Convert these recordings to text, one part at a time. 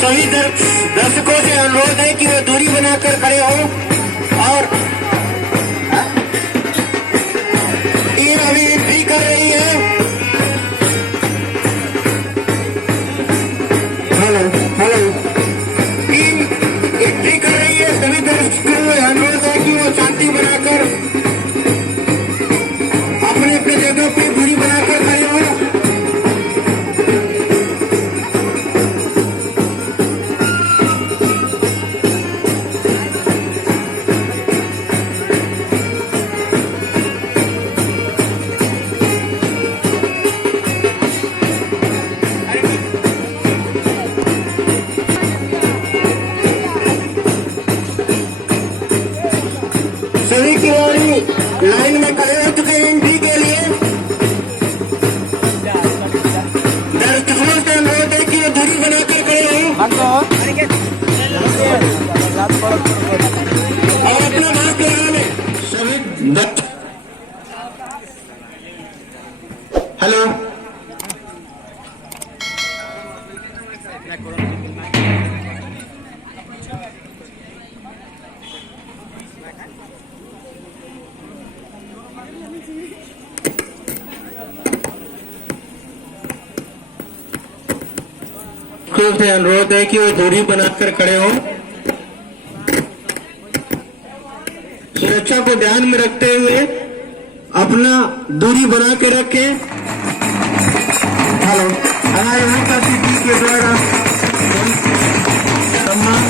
सभी दर्शकों से अनुरोध है कि वे दूरी बनाकर खड़े हों और टीम अभी एंट्री कर रही है। हेलो हेलो, टीम एंट्री कर रही है। सभी दर्शकों से अनुरोध है कि वो शांति बनाकर अपने अपने जगह पे दूरी बनाकर खड़े हों। सभी खिलाड़ी लाइन में खड़े हो चुके हैं एंट्री के लिए। दर्शकों से अनुरोध है कि वो दूरी बनाकर खड़े हों और अपना मास्क लगा लें। सभी हेलो, से अनुरोध है कि वो दूरी बनाकर खड़े हों। सुरक्षा को ध्यान में रखते हुए अपना दूरी बना के रखें। हेलो, हमारे यहाँ का सीपी के द्वारा सम्मान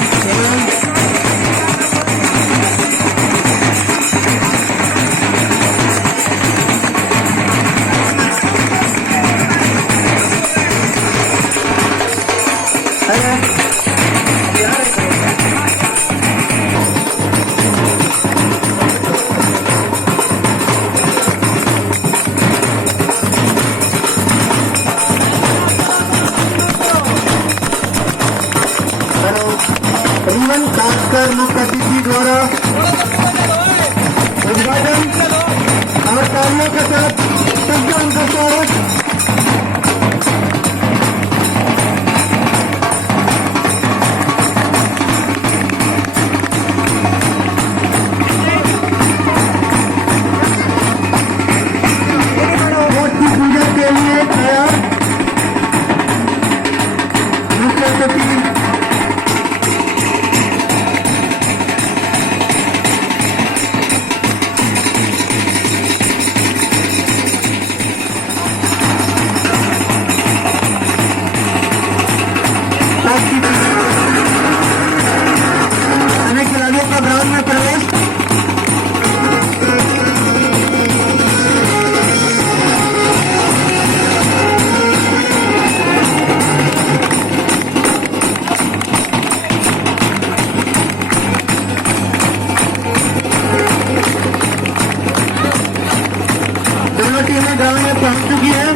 जीवन खासकर मुख्य अतिथि द्वारा उद्घाटन और तालियों के साथ सबका उनका स्वागत। मूर्ति पूजा के लिए तैयार मुख्य अतिथि खिलाड़ियों का ग्राउंड में प्रवेश। दोनों टीमें ग्राउंड में पहुंच चुकी है।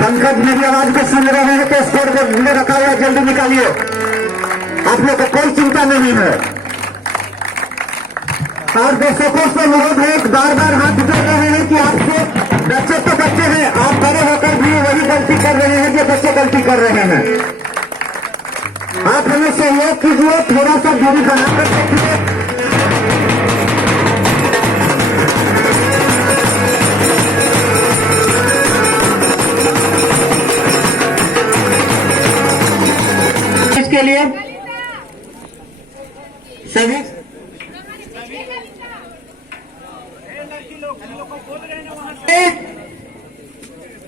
पंकज मेरी आवाज को सुन रहे हैं तो स्कोर बोर्ड में रखा हुआ है, जल्दी निकालिए। आप लोग को कोई चिंता नहीं है। और दर्शकों से अनुरोध है, बार बार हाथ उठा रहे हैं कि आपके बच्चे तो बच्चे हैं, आप बड़े होकर भी वही गलती कर रहे हैं जो बच्चे गलती कर रहे हैं। आप हमें सहयोग कीजिए, थोड़ा सा दूरी बनाकर देखिए।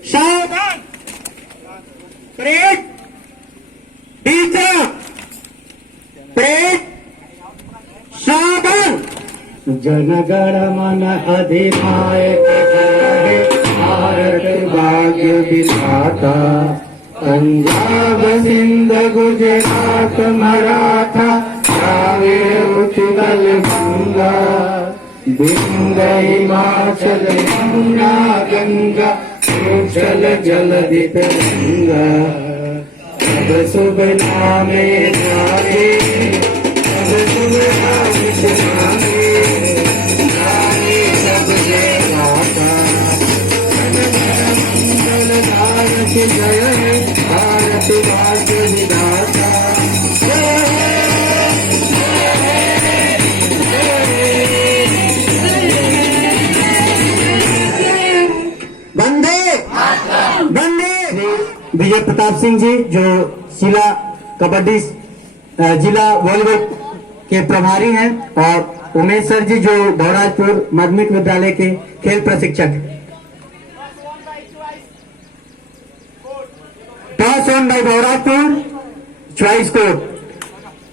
सावधान, परेड, तीसरा परेड, सावधान। जनगण मन अधिनायक भारत भाग्य विधाता, पंजाब सिंध गुजरात मराठा द्राविड़ उत्कल गंगा, विंध्य हिमाचल यमुना गंगा उच्छल जलधि तरंगा, तब शुभ नामे नामे, तब शुभ नामे नामे, नामे सब जय माता, मंगल भारत जय है, भारत भाग्य विधाता। विजय प्रताप सिंह जी जो जिला कबड्डी जिला वॉलीबॉल के प्रभारी हैं, और उमेश सर जी जो भवराजपुर माध्यमिक विद्यालय के खेल प्रशिक्षक। Toss won by Bhavrajpur, choice court.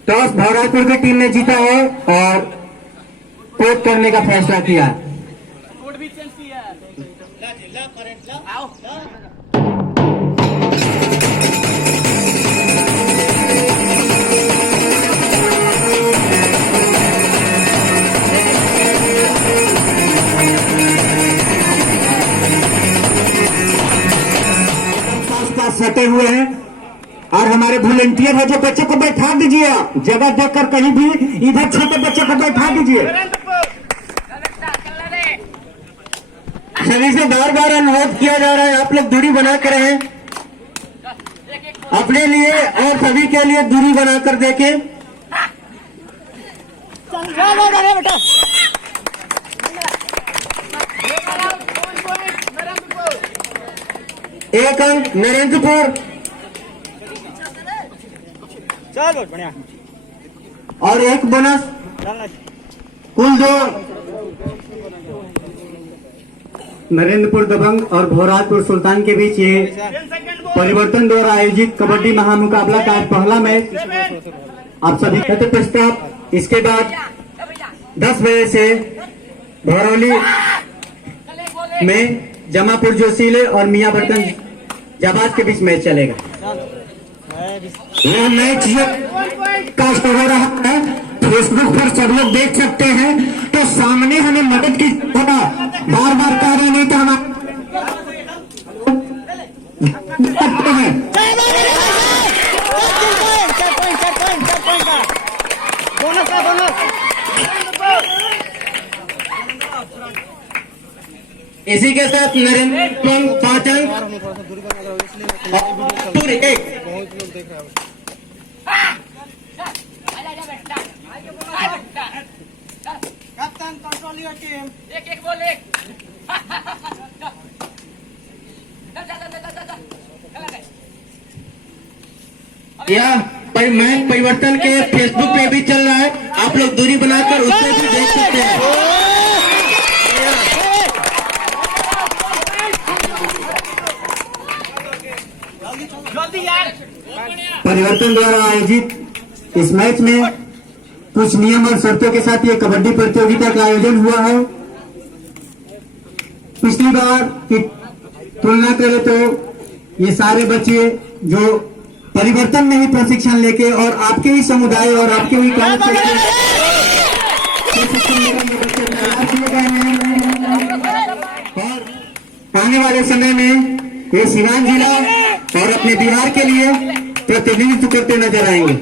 Toss Bhavrajpur की टीम ने जीता है और कोर्ट करने का फैसला किया। सटे हुए हैं और हमारे वॉलंटियर है जो बच्चे को बैठा दीजिए, जगह देखकर कहीं भी इधर छोटे बच्चे को बैठा दीजिए। सभी से बार बार अनुरोध किया जा रहा है, आप लोग दूरी बनाकर रहें, अपने लिए और सभी के लिए दूरी बनाकर देखें। एक अंक नरेंद्रपुर, चलो बढ़िया, और एक बोनस, कुल 2। नरेंद्रपुर दबंग और भोराजपुर सुल्तान के बीच ये परिवर्तन द्वारा आयोजित कबड्डी महामुकाबला का पहला मैच आप सभी कहते प्रस्ताव। इसके बाद 10 बजे से भरौली में जमापुर जोशीले और मियां बर्तन जाबाज के बीच मैच चलेगा। यह मैच कास्ट हो रहा है, फेसबुक पर सब लोग देख सकते हैं, तो सामने हमें मदद की होगा, बार बार कह रहे नहीं तो हम इसी के साथ नरेंद्र 5 अंक और 1। यह मैच परिवर्तन के फेसबुक पे भी चल रहा है, आप लोग दूरी बनाकर उससे भी देख सकते हैं। परिवर्तन द्वारा आयोजित इस मैच में कुछ नियम और शर्तों के साथ ये कबड्डी प्रतियोगिता का आयोजन हुआ है। पिछली बार की तुलना करें तो ये सारे बच्चे जो परिवर्तन में ही प्रशिक्षण लेके और आपके ही समुदाय और आपके ही गांव से प्रशिक्षण लेकर ये बच्चे तैयार किए गए हैं, और आने वाले समय में ये सिवान जिला और अपने बिहार के लिए प्रतिनिधित्व करते नजर आएंगे।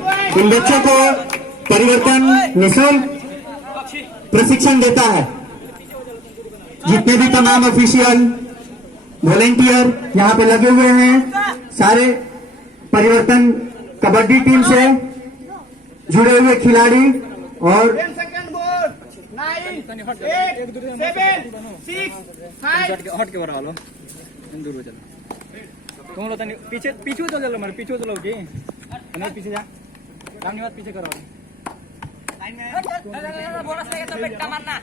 इन बच्चों को परिवर्तन निःशुल्क प्रशिक्षण देता है। जितने भी तमाम ऑफिशियल वॉलेंटियर यहाँ पे लगे हुए हैं, सारे परिवर्तन कबड्डी टीम से जुड़े हुए खिलाड़ी और 10 सेकंड बोल 9 8 7 6 5 हट के बड़ा लो दूर चलो तुम लोग पीछे पीछे चलो मारे पीछे चलो जी नहीं पीछे जा काम बात पीछे करो लाइन में बोनस लेके तो बेटा मारना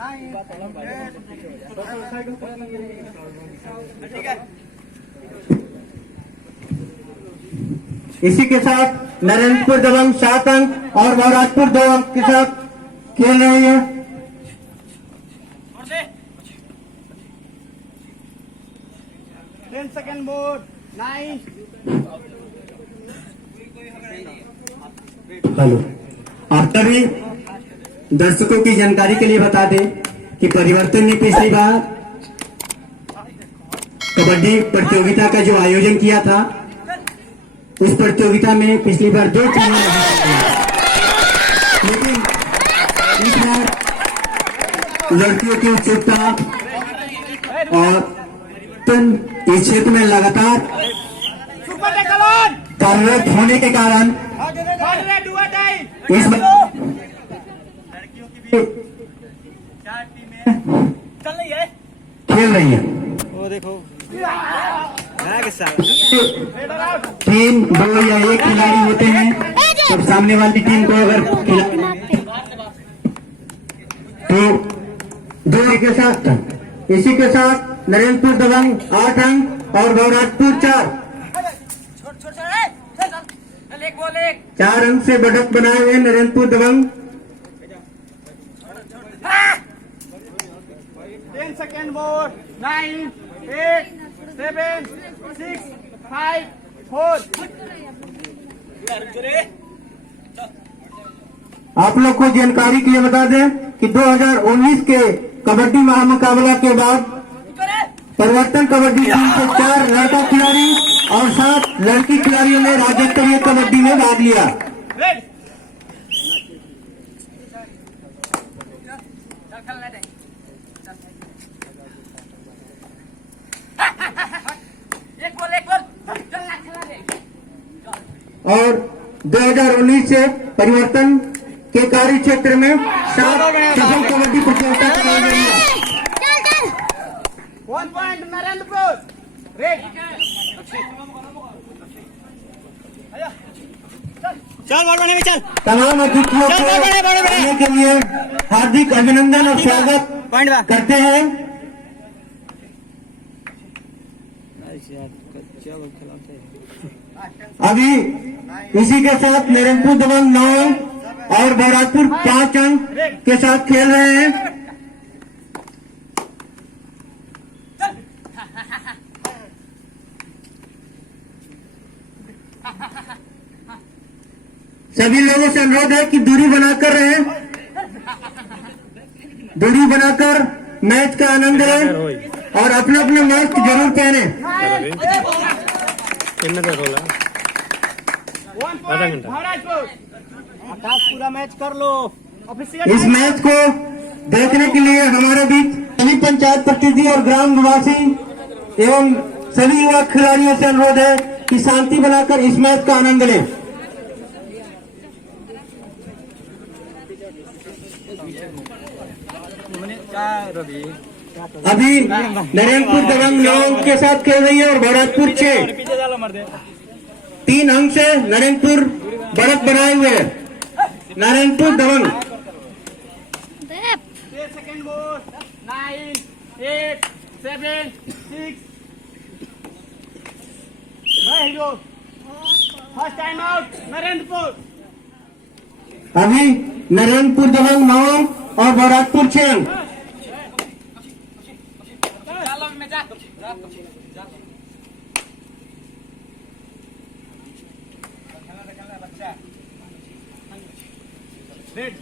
ठीक है। इसी के साथ नरेंद्रपुर दबंग 7 अंक और महाराजपुर 2 अंक के साथ खेल रहे हैं। 10 सेकंड बोर्ड 9। हेलो, और तभी दर्शकों की जानकारी के लिए बता दें कि परिवर्तन ने पिछली बार कबड्डी प्रतियोगिता का जो आयोजन किया था, उस प्रतियोगिता में पिछली बार 2 टीमें नहीं थी, लेकिन इस बार लड़कियों की उत्सुकता और तुम इस क्षेत्र में लगातार सुपर टैकल ऑन। कार्यरत होने के कारण इस बार चल रही है। खेल रही है। वो देखो टीम 2 या 1 खिलाड़ी होते हैं, तब सामने वाली टीम को अगर तो 2 के साथ था। इसी के साथ नरेंद्रपुर दबंग 8 अंक और महाराजपुर 4 अंक से बढ़त बनाए हुए नरेंद्रपुर दबंग। 10 सेकंड बोर्ड 9 8 7 6 5 4। आप लोग को जानकारी के लिए बता दें कि 2019 के कबड्डी महामुकाबला के बाद परिवर्तन कबड्डी टीम के 4 लड़का खिलाड़ी और 7 लड़की खिलाड़ियों ने राज्य स्तरीय कबड्डी में भाग लिया। और 2019 से परिवर्तन के कार्य क्षेत्र में 7 सफल कबड्डी प्रतियोगिता कराई गई है। 1 पॉइंट नरेंद्रपुर। रेड चल बढ़ने में चल। तमाम अतिथियों को आने के लिए हार्दिक अभिनंदन और स्वागत करते हैं। अभी इसी के साथ नरेंद्रपुर दबंग 9 अंक और महाराजपुर 5 अंक के साथ खेल रहे हैं। सभी लोगों से अनुरोध है कि दूरी बनाकर रहें, दूरी बनाकर मैच का आनंद लें और अपना अपना मास्क जरूर पहने। 1 पॉइंट महाराजपुर। आकाश पूरा मैच कर लो। ऑफिशियल इस मैच को देखने के लिए हमारे बीच सभी पंचायत प्रतिनिधि और ग्राम निवासी एवं सभी युवा खिलाड़ियों से अनुरोध है कि शांति बनाकर इस मैच का आनंद लें। अभी नरेंद्रपुर दबंग 9 अंक के साथ खेल रही है और महाराजपुर 6। 3 अंक से नरेंद्रपुर बढ़त बनाए हुए है। नरेंद्रपुर दबंग 10 second board 9 8 7 6। Hero first time out Narendrapur. अभी नरेंद्रपुर दबंग 9 अंक और महाराजपुर 6 अंक। Red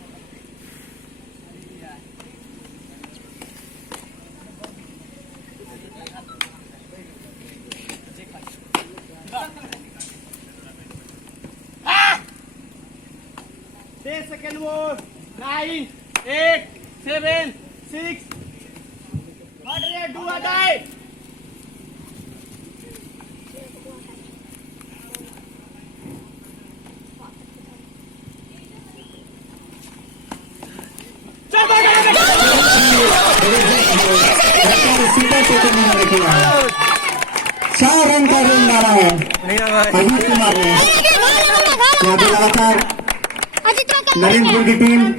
second board 9 8 7 6। डू और डाई। चार रन का रन मारा है अजीत कुमार ने। तो अभी लगातार नरेंद्रपुर की टीम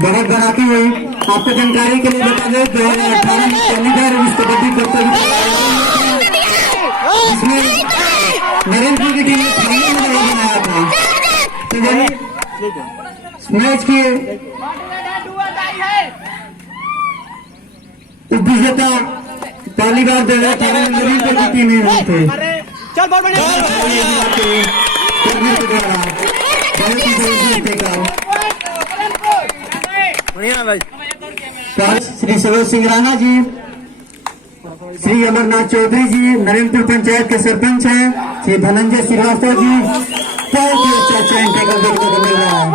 बहुत बनाती हुई आपको जानकारी के लिए बता दें 2018 में चंडीगढ़ विश्व कबड्डी प्रतियोगिता जिसमें नरेंद्र की टीम ने फाइनल में नहीं बनाया था। तो वही मैच की उपविजेता पहली बार 2018 में नरेंद्र की टीम में हुए थे। चल बहुत बढ़िया करने के द्वारा बहुत ही बड़ी जीत देकर श्री सरोज सिंह राणा जी, श्री अमरनाथ चौधरी जी, नरेंद्रपुर पंचायत के सरपंच हैं, श्री धनंजय श्रीवास्तव जी, बहुत ही अच्छा चैन टैकल देखने को मिल रहा है।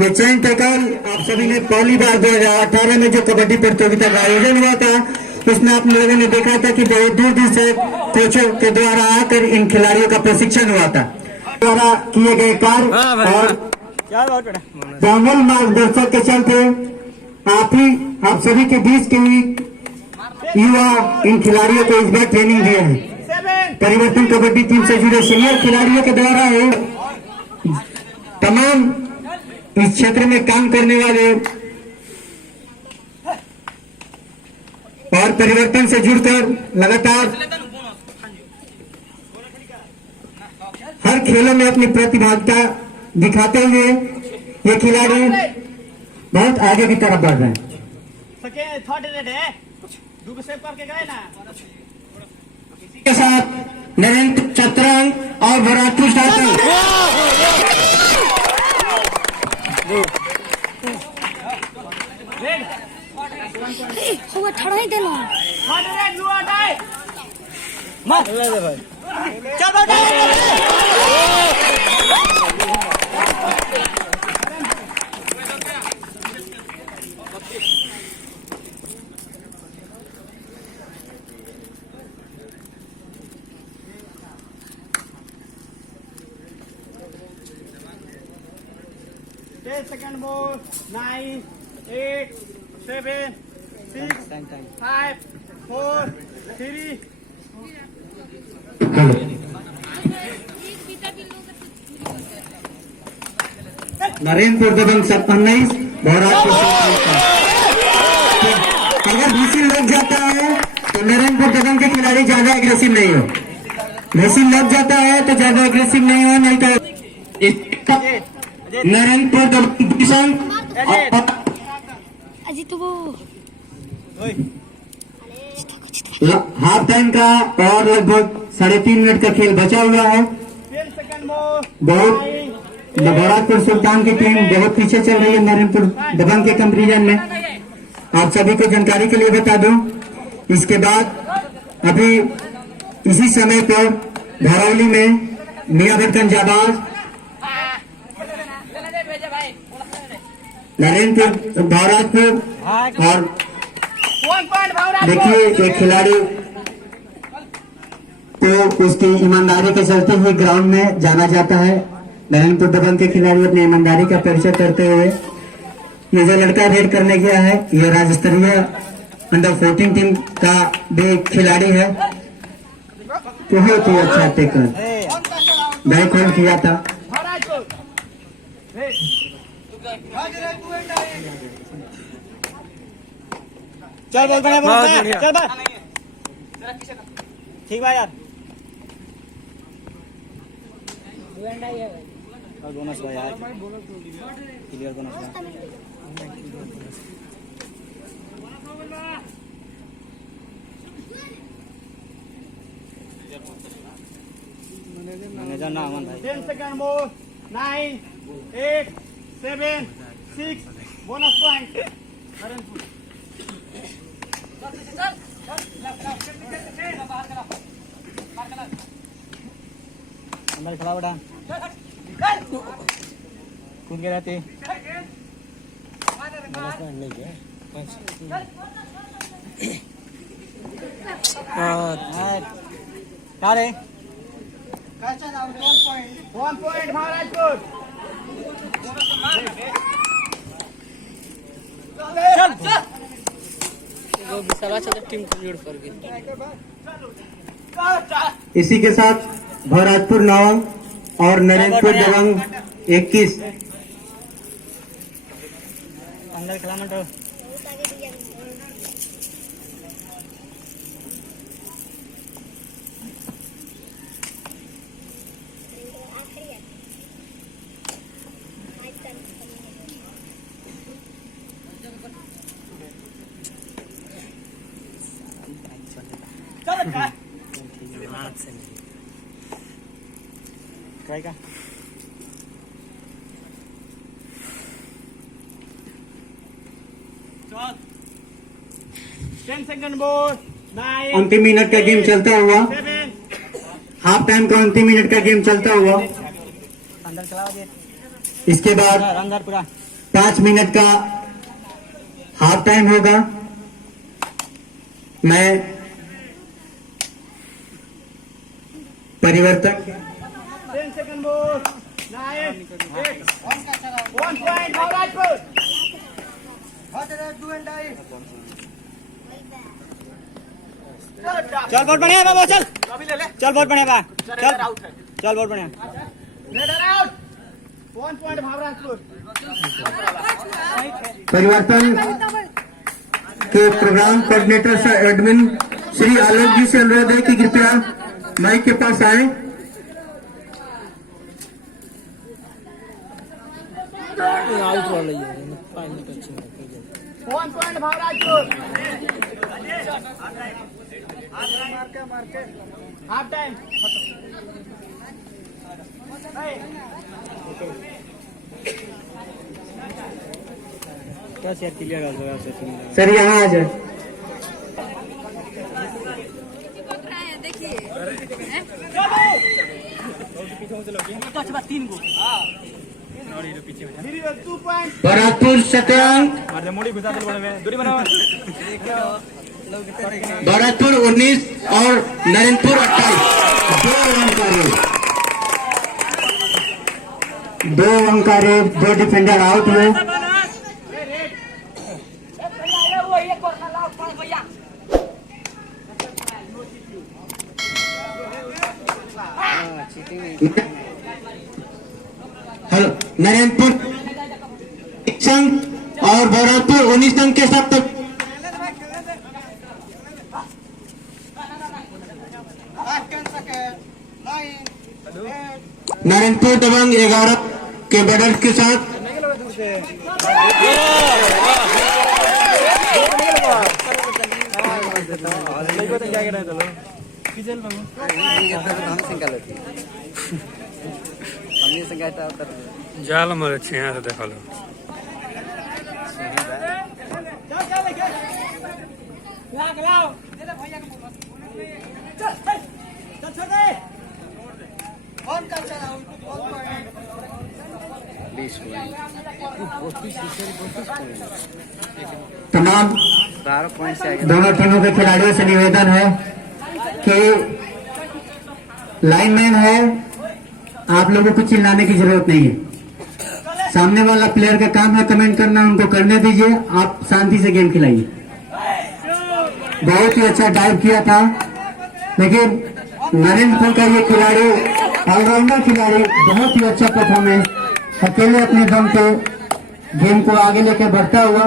ये चैन टैकल आप सभी ने पहली बार 2018 में जो कबड्डी प्रतियोगिता का आयोजन हुआ था उसमें आप लोगों ने देखा था कि बहुत दूर दूर से कोचों के द्वारा आकर इन खिलाड़ियों का प्रशिक्षण हुआ था। द्वारा किए गए कार्य और प्रांगल मार्गदर्शक के चलते आप सभी के बीच के युवा इन खिलाड़ियों को इस बार ट्रेनिंग दिए हैं। परिवर्तन कबड्डी टीम से जुड़े सीनियर खिलाड़ियों के द्वारा है तमाम इस क्षेत्र में काम करने वाले और परिवर्तन से जुड़कर लगातार हर खेलों में अपनी प्रतिभागिता दिखाते हुए ये खिलाड़ी बहुत आगे की तरफ बढ़ रहे हैं। के साथ नरेंद्र चतरंग और भरतपुर शासन ठड़ा ही देना सेकंड बॉल 9 8 7 6 5 4 3 नरेंद्रपुर दबंग 19 अगर मिसिल लग जाता है तो नरेंद्रपुर दबंग के खिलाड़ी ज्यादा एग्रेसिव नहीं हो। मिसिल लग जाता है तो ज्यादा एग्रेसिव नहीं हो, नहीं तो नरेंद्रपुर दबंग अजी तो वो हाफ टाइम का और लगभग 3.5 मिनट का खेल बचा हुआ है। बहुत भरतपुर सुल्तान की टीम बहुत पीछे चल रही है नरेंद्रपुर दबंग के कंपैरिजन में। आप सभी को जानकारी के लिए बता दूं, इसके बाद अभी इसी समय पर धरौली में मियाँगंज जाबाज नरेंद्रपुर भरतपुर और देखिए एक खिलाड़ी तो उसकी ईमानदारी के चलते हुए ग्राउंड में जाना जाता है। नरेंद्रपुर दबंग के खिलाड़ी अपनी ईमानदारी का परिचय करते हुए ये जो लड़का रेड करने गया है ये राज्य स्तरीय अंडर 14 टीम का भी खिलाड़ी है। बहुत ही अच्छा टेकर बैक होल्ड किया था। चल बोल बढ़िया चल बा ठीक बा यार बोनस बा यार क्लियर बोनस बा मैनेजर ना अमन भाई 10 सेकंड मोर 9 8 7 6 बोनस पॉइंट अंदर खड़ा बेटा कूद के रहते क्या रे 1 पॉइंट महाराजपुर इसी के साथ भरतपुर 9 और नरेंद्रपुर दबंग 21 अंदर खिलाना तो ट्राई का 10 सेकंड बोल 9 अंतिम मिनट का गेम चलता हुआ 7 हाफ टाइम का अंतिम मिनट का गेम चलता हुआ अंदर खिलाओ ये इसके बाद अंदर पूरा 5 मिनट का हाफ टाइम होगा। मैं परिवर्तन 10 सेकंड बोल 9 8 1 पॉइंट महाराजपुर चल बहुत बढ़िया बाबा चल चल बहुत बढ़िया बा चल चल बहुत बढ़िया रेडर आउट 1 पॉइंट महाराजपुर परिवर्तन के प्रोग्राम कोऑर्डिनेटर से एडमिन श्री आलोक जी से अनुरोध है कि कृपया माइक के पास आए। आउट वाला ही है 1 पॉइंट महाराजपुर हाफ टाइम क्या शेयर क्लियर हो गया सर यहाँ आ जाए। देखिए तीन गो 2 पॉइंट भरतपुर सत्यांक मार दे मोड़ी घुसा दे बोले में दूरी बनाओ भरतपुर 19 और नरेंद्रपुर 28 2 अंक का रेट 2 डिफेंडर आउट हुए। हेलो नरेंद्रपुर 1 अंक और भरतपुर 19 अंक के साथ तक नरेंद्रपुर दबंग 11 के बदल के साथ जाल मरे छे यहाँ से देखा लो तमाम दोनों टीमों के खिलाड़ियों से निवेदन है कि लाइनमैन है, आप लोगों को चिल्लाने की जरूरत नहीं है। सामने वाला प्लेयर का काम है कमेंट करना, उनको करने दीजिए, आप शांति से गेम खिलाइए। बहुत ही अच्छा डाइव किया था, लेकिन नरेंद्रपुर का ये खिलाड़ी ऑलराउंडर खिलाड़ी बहुत ही अच्छा परफॉर्मेंस, अकेले अपने दम पे गेम को आगे लेकर बढ़ता हुआ।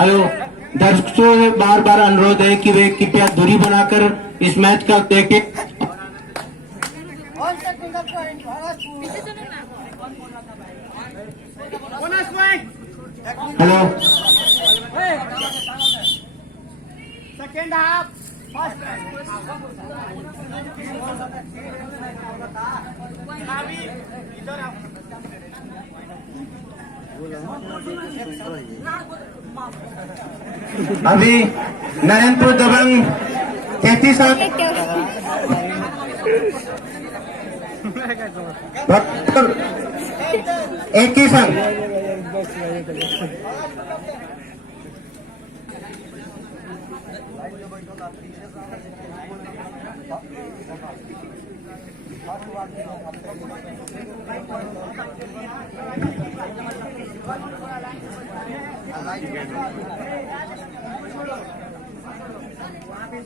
हेलो, दर्शकों से बार बार अनुरोध है कि वे कृपया दूरी बनाकर इस मैच का देखें। Bonus point hello, second half first इधर आओ अभी नरेंद्रपुर दबंग 33 अंक, भरतपुर 21 अंक। मैं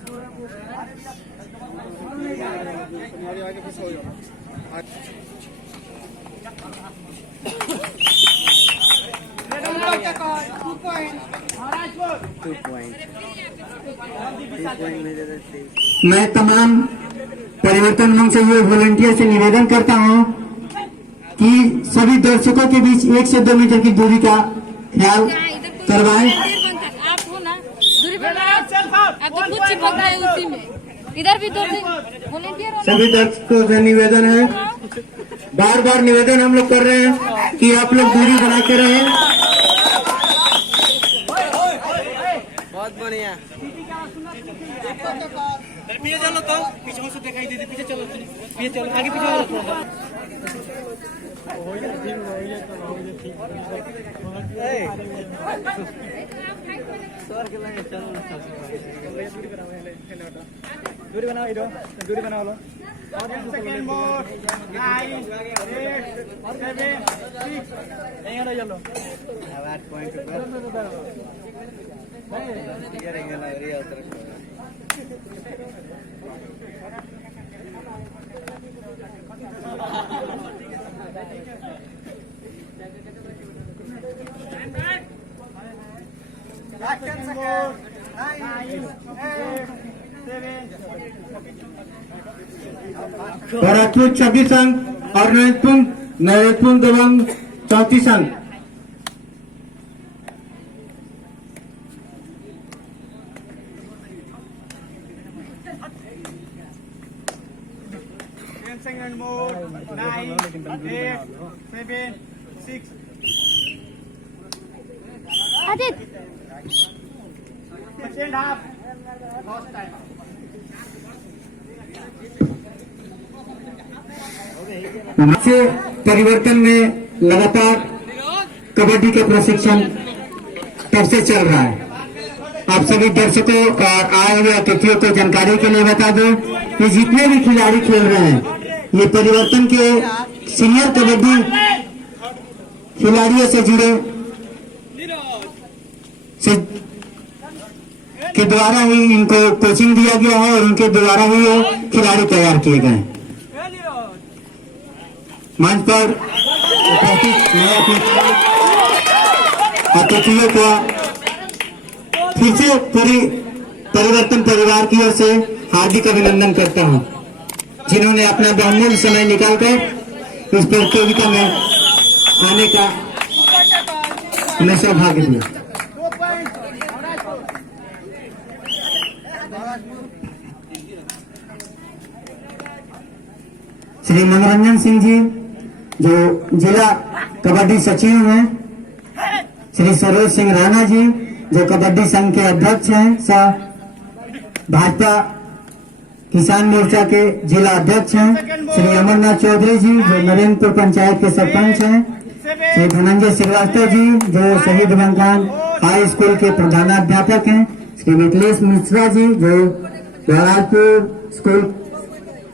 तमाम परिवर्तन मंच से ये वॉलंटियर से निवेदन करता हूँ कि सभी दर्शकों के बीच 1 से 2 मीटर की दूरी का ख्याल करवाएं। आप हो ना दूरी बनाओ। आप तो कुछ चिपक रहे हैं उसी में। इधर भी 2 वॉलंटियर सभी दर्शकों से निवेदन है, बार बार निवेदन हम लोग कर रहे हैं कि आप लोग दूरी बना के रहें। बहुत बढ़िया। पीछे चलो तो पीछे से दिखाई दे, पीछे चलो, पीछे चलो, आगे पीछे चलो थोड़ा। दूरी बनाओ, इधर दूरी बनाओ लो। 10 सेकंड मोर 9 8 7 6 नहीं आ रहा चलो। भरतपुर 26 अंक और नरेशपुर दबंग 34 अंक। Second more 9 8 7 6 second half first time. से परिवर्तन में लगातार कबड्डी का प्रशिक्षण तब से चल रहा है। आप सभी दर्शकों और आए हुए अतिथियों को जानकारी के लिए बता दूं कि जितने भी खिलाड़ी खेल रहे हैं ये परिवर्तन के सीनियर कबड्डी खिलाड़ियों से जुड़े के द्वारा ही इनको कोचिंग दिया गया है और उनके द्वारा ही ये खिलाड़ी तैयार किए गए हैं। मंच पर उपस्थित अतिथियों को फिर से पूरी परिवर्तन परिवार की ओर से हार्दिक अभिनंदन करता हूं, जिन्होंने अपना बहुमूल्य समय निकालकर इस प्रतियोगिता में आने का हमें सौभाग्य दिया। श्री मनोरंजन सिंह जी जो जिला कबड्डी सचिव हैं, श्री सरोज सिंह राणा जी जो कबड्डी संघ के अध्यक्ष हैं, सह भाजपा किसान मोर्चा के जिला अध्यक्ष हैं, श्री अमरनाथ चौधरी जी जो नरेंद्रपुर पंचायत के सरपंच हैं, श्री धनंजय श्रीवास्तव जी जो शहीद बंगाल हाई स्कूल के प्रधानाध्यापक हैं, श्री मिथिलेश मिश्रा जी जो बहरालपुर स्कूल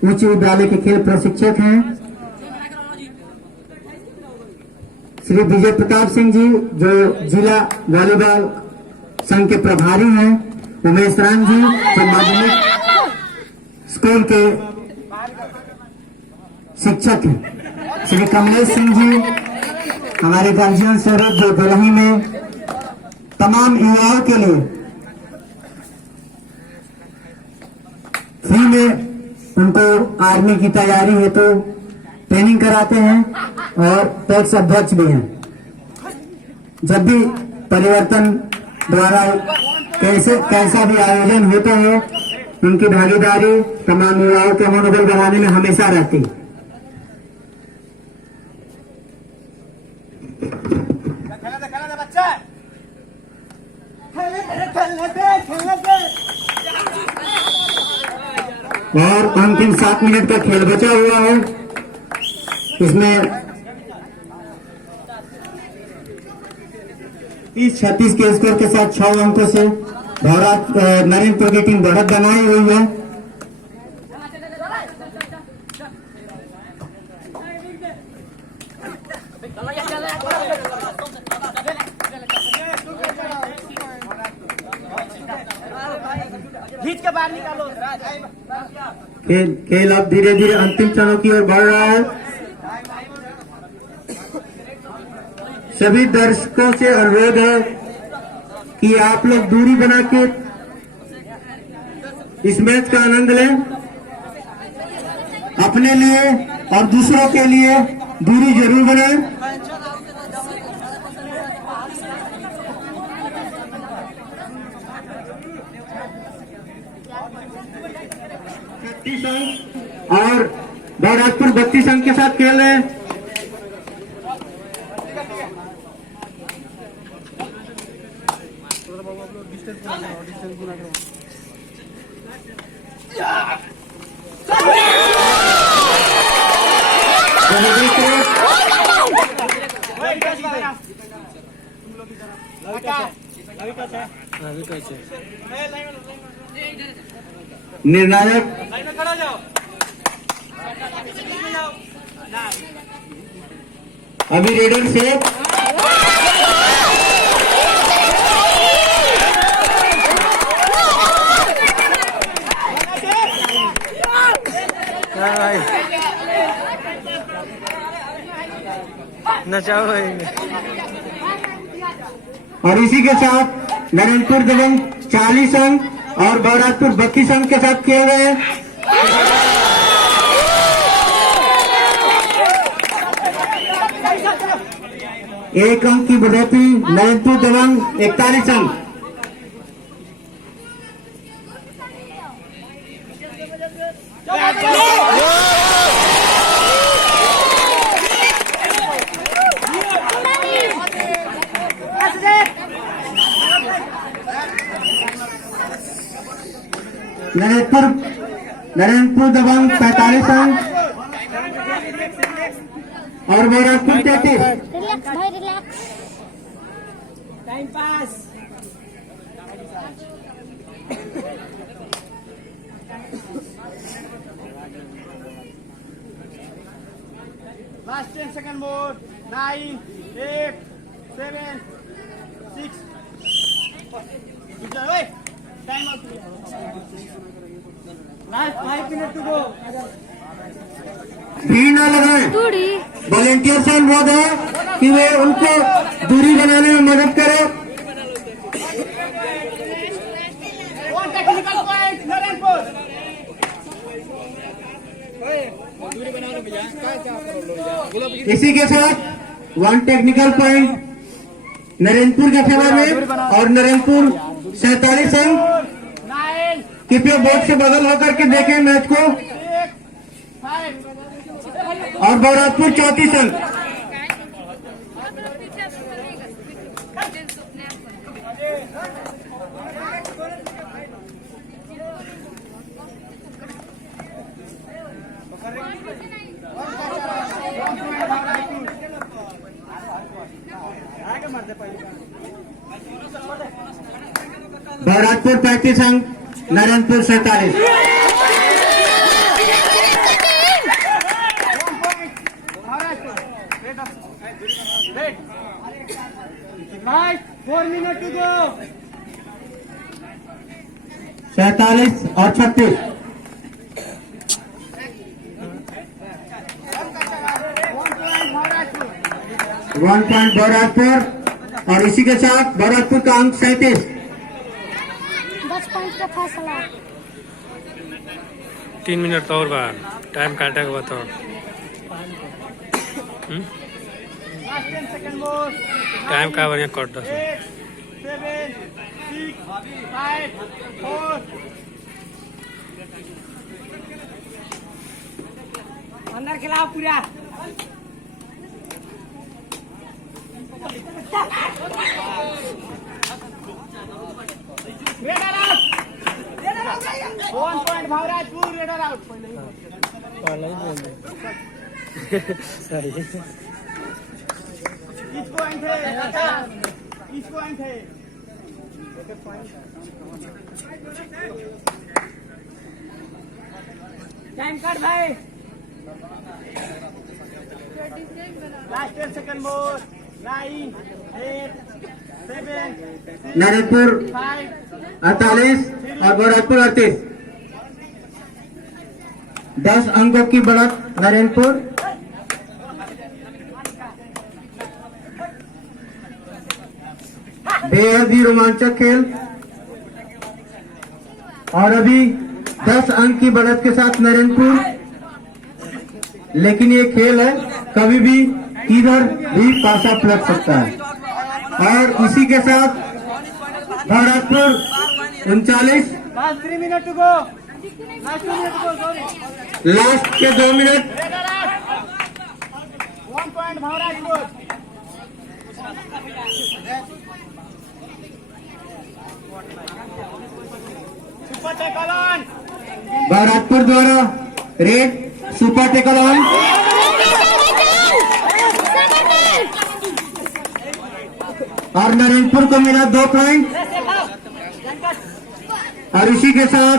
उच्च विद्यालय के खेल प्रशिक्षक हैं, श्री विजय प्रताप सिंह जी जो जिला वॉलीबॉल संघ के प्रभारी हैं, उमेश राम जी जो माध्यमिक स्कूल के शिक्षक हैं, श्री कमलेश सिंह जी हमारे गार्जियन स्वरूप जो बलही में तमाम युवाओं के लिए फ्री में उनको आर्मी की तैयारी हेतु ट्रेनिंग कराते हैं और टैक्स अध्यक्ष भी हैं। जब भी परिवर्तन द्वारा कैसा भी आयोजन होता है उनकी भागीदारी तमाम युवाओं के मनोबल बढ़ाने में हमेशा रहती है। और अंतिम 7 मिनट का खेल बचा हुआ है, इसमें 30-36 के स्कोर के साथ 6 अंकों से नरेंद्रपुर की टीम बढ़त बनाई हुई है। खींच के बाहर निकालो। खेल अब धीरे धीरे अंतिम क्षणों की ओर बढ़ रहा है। सभी दर्शकों से अनुरोध है कि आप लोग दूरी बना के इस मैच का आनंद लें। अपने लिए और दूसरों के लिए दूरी जरूर बनाएं। और बहराजपुर 32 अंक के साथ खेल रहे हैं। निर्णायक अभी रेडर से नचाओ और इसी के साथ नरेंद्रपुर दबंग 40 अंक और बहराजपुर 32 अंक के साथ खेल रहे हैं। एक अंक की बढ़ोतरी नरेंद्रपुर दबंग 41 अंक। नरेंद्रपुर दबंग 45 अंक और बहराजपुर 33। रिलैक्स भाई relax. Time pass. Last 10 second more. 9 8 7 6 time out. Last 5 minute to go. भी ना लगाएं। दूरी वॉलेंटियर से अनुरोध है कि वे उनको दूरी बनाने में मदद करें। One technical point Narendrapur. इसी के साथ 1 टेक्निकल पॉइंट नरेंद्रपुर के फेवर में और नरेंद्रपुर 47 अंक। 9 कृपया बोर्ड से बगल होकर के देखें मैच को। 5 और बहराजपुर 34 अंक। बहराजपुर 35 अंक, Narendrapur 47। Right, 4 minutes to go. 47 और 36। 1 पॉइंट बहराजपुर और इसी के साथ बहराजपुर का अंक 37। 10 पॉइंट का फैसला। 3 मिनट और बाद टाइम काटेगा बताओ। Last 10 second more. टाइम का बढ़िया कट दो। 8 7 6 5 4 अंदर खिलाओ पूरा। Raider out. 1 point Bhavrajpur. Raider out. सही। इस पॉइंट है। इस पॉइंट है। टाइम कट भाई। Last 10 second more. 9 8 7, नारायणपुर 5, 48 और गोरखपुर 38। 10 अंकों की बढ़त नारायणपुर। बेहद ही रोमांचक खेल और अभी 10 अंक की बढ़त के साथ नारायणपुर, लेकिन ये खेल है कभी भी किधर भी पासा पलट सकता है। और इसी के साथ Bharatpur 39 last 3 minutes to go. Last 2 minutes to go, sorry. Last के 2 minute. 1 point Maharajpur. Super tackle on. Bharatpur द्वारा रेड सुपर टेकल ऑन और नारायणपुर को मिला 2 पॉइंट। और इसी के साथ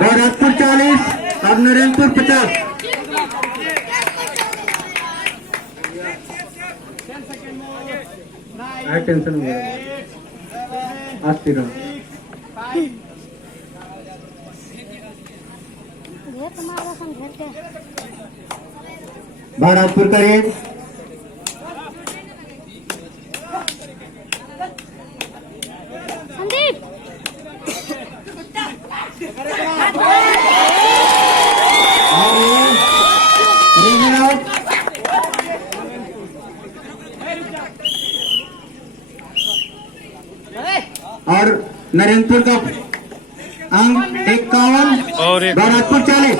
भरतपुर 40 और नारायणपुर 50। 10 seconds more. 9, टेंशन हो गया 8, 7, आज तीनों 6, 5. भरतपुर का रेड संदीप और नारायणपुर का अंक 51 और एक भरतपुर 40।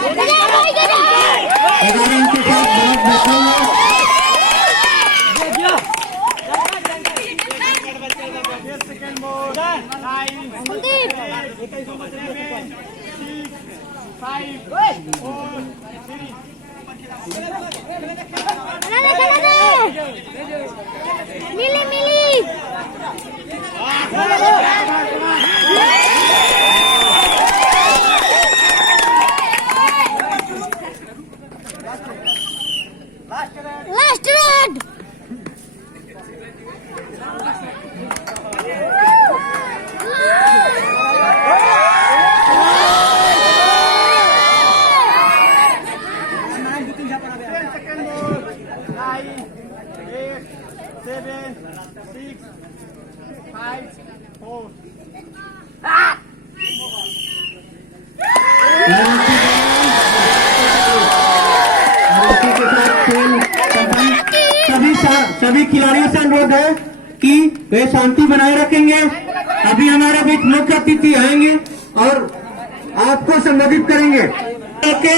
11 अंक के साथ बहुत बेहतरीन है। 10 seconds more. 9, संदीप 7, 6, 5, 4, 3. मिली मिली लास्ट रेड सभी खिलाड़ियों से अनुरोध है कि वे शांति बनाए रखेंगे। अभी हमारे बीच मुख्य अतिथि आएंगे और आपको संबोधित करेंगे। ओके,